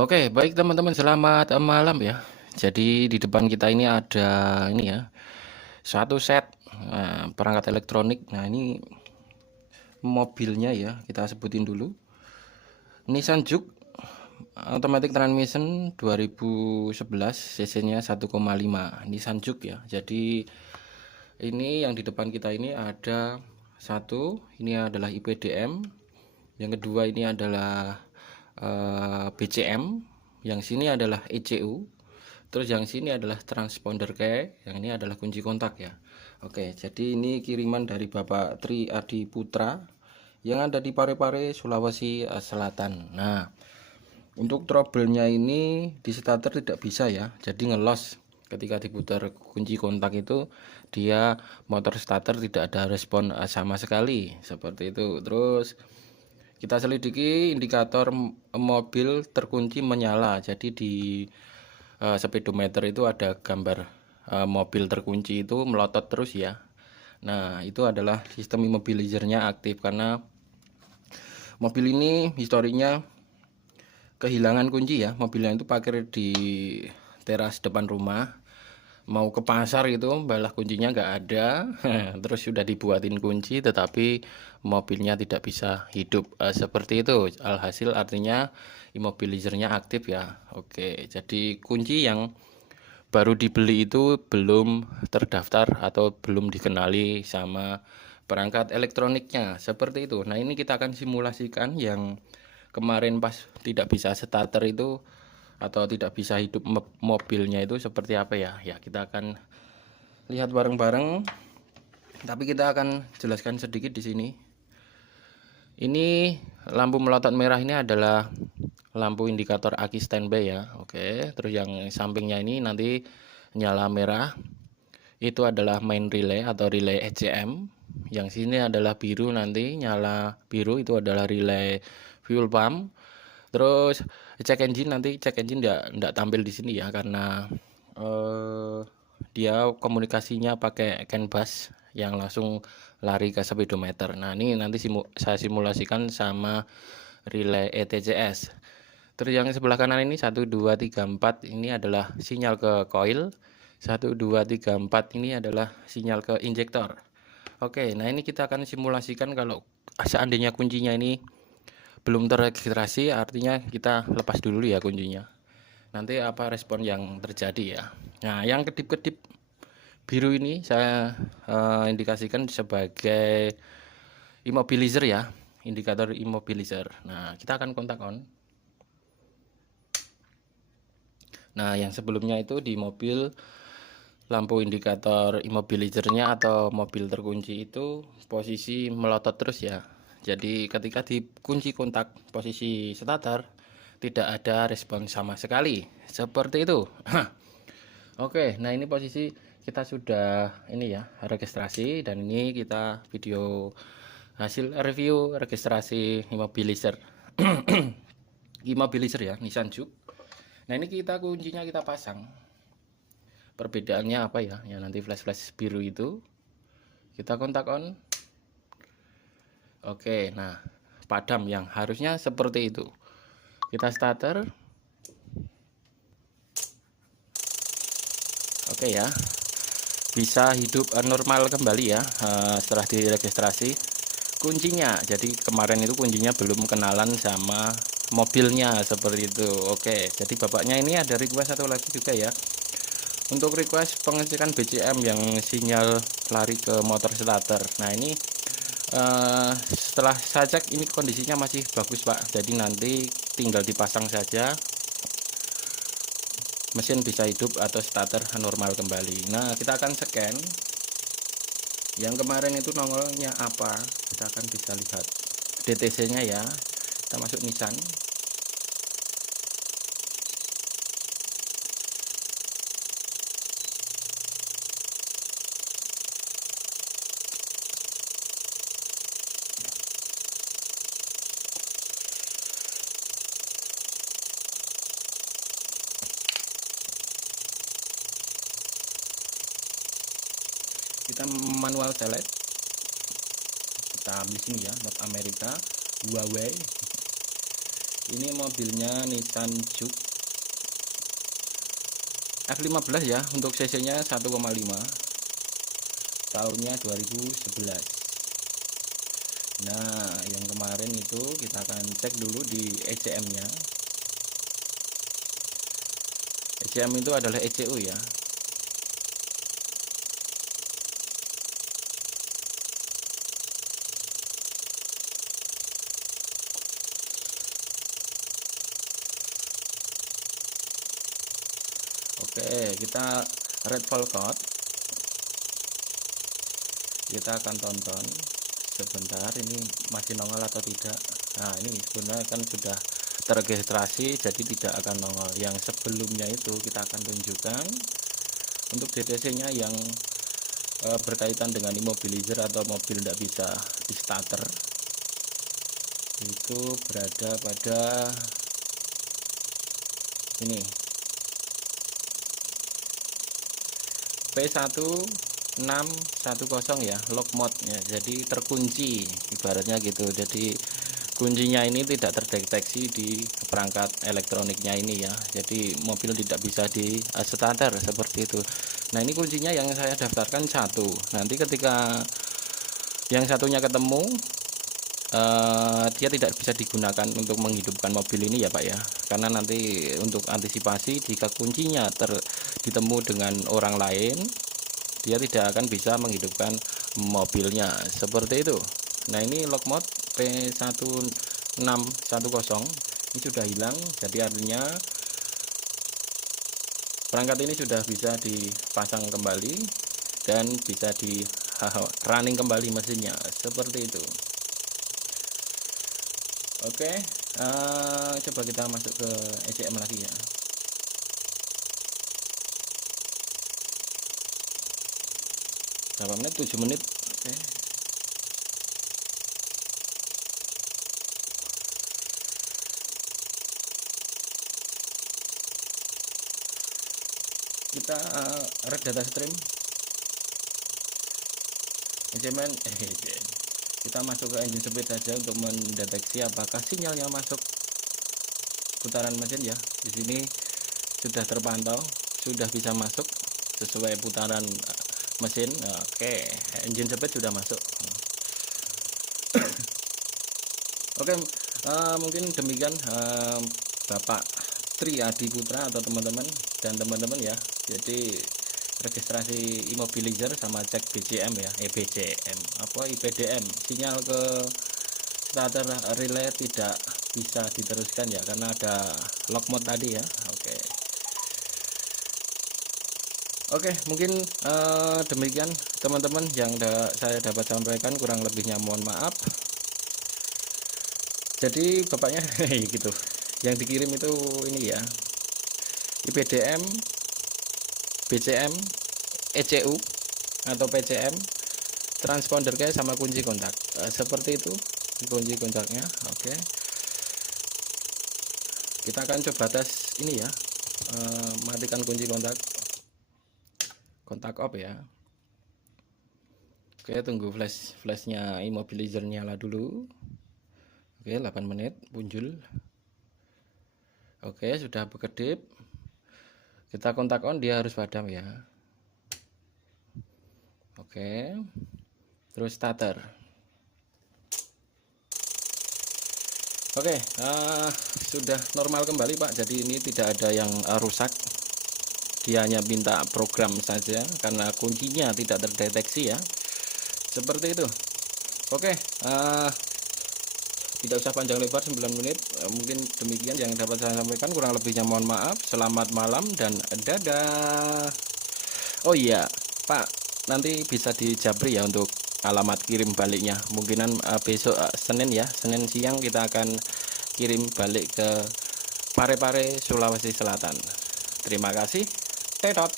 Oke, baik teman-teman, selamat malam ya. Jadi di depan kita ini ada ini ya, satu set perangkat elektronik. Nah, ini mobilnya ya, kita sebutin dulu. Nissan Juke Automatic Transmission 2011, cc-nya 1,5. Nissan Juke ya. Jadi ini yang di depan kita ini ada satu, ini adalah IPDM. Yang kedua ini adalah BCM, yang sini adalah ECU, terus yang sini adalah transponder key, yang ini adalah kunci kontak ya. Oke, jadi ini kiriman dari Bapak Tri Adi Putra yang ada di Parepare, Sulawesi Selatan. Nah, untuk trouble-nya ini di starter tidak bisa ya, jadi ngelos. Ketika diputar kunci kontak itu dia motor starter tidak ada respon sama sekali, seperti itu. Terus kita selidiki indikator mobil terkunci menyala. Jadi di speedometer itu ada gambar mobil terkunci itu melotot terus ya. Nah, itu adalah sistem immobilizer-nya aktif karena mobil ini historinya kehilangan kunci ya. Mobilnya itu parkir di teras depan rumah, mau ke pasar gitu, balah kuncinya nggak ada. Terus sudah dibuatin kunci tetapi mobilnya tidak bisa hidup, seperti itu. Alhasil artinya immobilizernya aktif ya. Oke, jadi kunci yang baru dibeli itu belum terdaftar atau belum dikenali sama perangkat elektroniknya, seperti itu. Nah, ini kita akan simulasikan yang kemarin pas tidak bisa starter itu atau tidak bisa hidup mobilnya itu seperti apa ya. Ya, kita akan lihat bareng-bareng, tapi kita akan jelaskan sedikit di sini. Ini lampu melotot merah ini adalah lampu indikator aki standby ya. Oke, terus yang sampingnya ini nanti nyala merah. Itu adalah main relay atau relay ECM. Yang sini adalah biru, nanti nyala biru itu adalah relay fuel pump. Terus check engine, nanti check engine enggak tampil di sini ya karena dia komunikasinya pakai CAN bus yang langsung lari ke speedometer. Nah, ini nanti saya simulasikan sama relay ETCS. Terus yang sebelah kanan ini 1 2 3 4 ini adalah sinyal ke coil. 1 2 3 4 ini adalah sinyal ke injektor. Oke, nah ini kita akan simulasikan kalau seandainya kuncinya ini belum terregistrasi, artinya kita lepas dulu ya kuncinya. Nanti apa respon yang terjadi ya. Nah, yang kedip-kedip biru ini saya indikasikan sebagai immobilizer ya, indikator immobilizer. Nah, kita akan kontak on. Nah, yang sebelumnya itu di mobil lampu indikator immobilizernya atau mobil terkunci itu posisi melotot terus ya. Jadi ketika dikunci kontak posisi starter tidak ada respon sama sekali, seperti itu. Oke, nah ini posisi kita sudah ini ya registrasi, dan ini kita video hasil review registrasi immobilizer. Immobilizer ya, Nissan Juke. Nah, ini kita kuncinya kita pasang. Perbedaannya apa ya? Ya nanti flash biru itu kita kontak on. Oke, nah padam yang harusnya seperti itu. Kita starter. Oke ya, bisa hidup normal kembali ya setelah diregistrasi kuncinya. Jadi kemarin itu kuncinya belum kenalan sama mobilnya, seperti itu. Oke, jadi bapaknya ini ada request satu lagi juga ya, untuk request pengecekan BCM yang sinyal lari ke motor starter. Nah, ini setelah saya cek ini kondisinya masih bagus Pak, jadi nanti tinggal dipasang saja, mesin bisa hidup atau starter normal kembali. Nah, kita akan scan yang kemarin itu nongolnya apa, kita akan bisa lihat DTC nya ya. Kita masuk Nissan. Kita manual select, kita ambil sini ya, North America, Huawei. Ini mobilnya Nissan Juke F15 ya, untuk cc nya 1,5, tahunnya 2011. Nah, yang kemarin itu kita akan cek dulu di ECM nya. ECM itu adalah ECU ya. Oke, kita red valve, kita akan tonton sebentar ini masih nongol atau tidak. Nah, ini sebenarnya kan sudah terregistrasi, jadi tidak akan nongol. Yang sebelumnya itu kita akan tunjukkan untuk DTC nya yang berkaitan dengan immobilizer atau mobil tidak bisa di starter, itu berada pada ini P1610 ya, lock mode ya, jadi terkunci ibaratnya gitu. Jadi kuncinya ini tidak terdeteksi di perangkat elektroniknya ini ya, jadi mobil tidak bisa di starter seperti itu. Nah, ini kuncinya yang saya daftarkan satu. Nanti ketika yang satunya ketemu, dia tidak bisa digunakan untuk menghidupkan mobil ini ya Pak ya, karena nanti untuk antisipasi jika kuncinya ditemu dengan orang lain, dia tidak akan bisa menghidupkan mobilnya seperti itu. Nah, ini lock mode P1610 ini sudah hilang, jadi artinya perangkat ini sudah bisa dipasang kembali dan bisa di running kembali mesinnya seperti itu. Oke, coba kita masuk ke ECM lagi ya. Berapa menit? 7 menit. Oke. Kita red data stream. Kita masuk ke engine speed saja untuk mendeteksi apakah sinyalnya masuk putaran mesin ya. Di sini sudah terpantau, sudah bisa masuk sesuai putaran mesin. Oke, engine speed sudah masuk. Oke, mungkin demikian Bapak Tri Adi Putra atau teman-teman dan teman-teman ya. Jadi registrasi immobilizer sama cek BCM ya, IPDM, sinyal ke starter relay tidak bisa diteruskan ya karena ada lock mode tadi ya. Oke, mungkin demikian teman-teman yang saya dapat sampaikan, kurang lebihnya mohon maaf. Jadi bapaknya gitu, yang dikirim itu ini ya, IPDM, BCM, ECU atau PCM, transponder kayak sama kunci kontak, seperti itu kunci kontaknya. Oke, kita akan coba tes ini ya, matikan kunci kontak off ya. Oke, tunggu flashnya immobilizer nyala dulu. Oke, 8 menit muncul. Oke, sudah berkedip. Kita kontak on, dia harus padam ya. Oke, terus starter. Oke, sudah normal kembali Pak. Jadi ini tidak ada yang rusak. Dia hanya minta program saja karena kuncinya tidak terdeteksi ya. Seperti itu. Oke, tidak usah panjang lebar, 9 menit. Mungkin demikian yang dapat saya sampaikan, kurang lebihnya mohon maaf. Selamat malam dan dadah. Oh iya Pak, nanti bisa dijabri ya untuk alamat kirim baliknya. Mungkinan besok Senin ya, Senin siang kita akan kirim balik ke Parepare, Sulawesi Selatan. Terima kasih. Tetot.